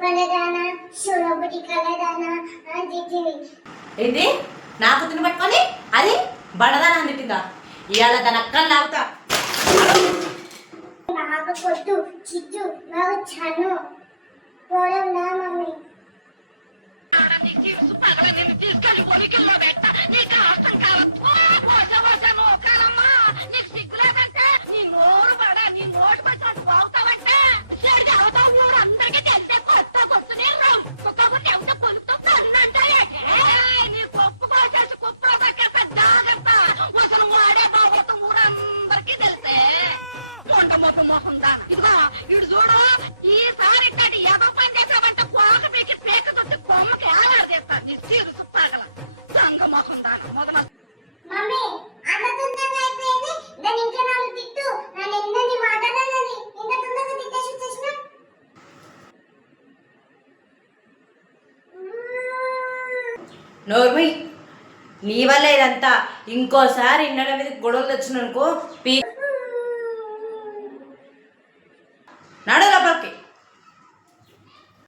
పడదానా సూరబుటి కలదానా అని తిట్టింది. ఏంటి నాకు తిని పట్టుకొని అది బడదానా అని తిట్టిందా? ఇవాళ దాని అక్కని లాగుతా. బాగా కొట్టు చిచ్చు బాగా చను పోరం నా మమ్మీ. మమ్మీ అంత తొందరగా అయిపోయింది. దాని ఇంకా నాలుగు తిట్టు నన్ను ఎన్నని మాట్లాడాలని ఇంత తొందరగా తిట్టేసి వచ్చేసిన. నోర్మి నీ వల్ల ఇదంతా. ఇంకోసారి ఇన్నడ మీద గొడవలు వచ్చిననుకో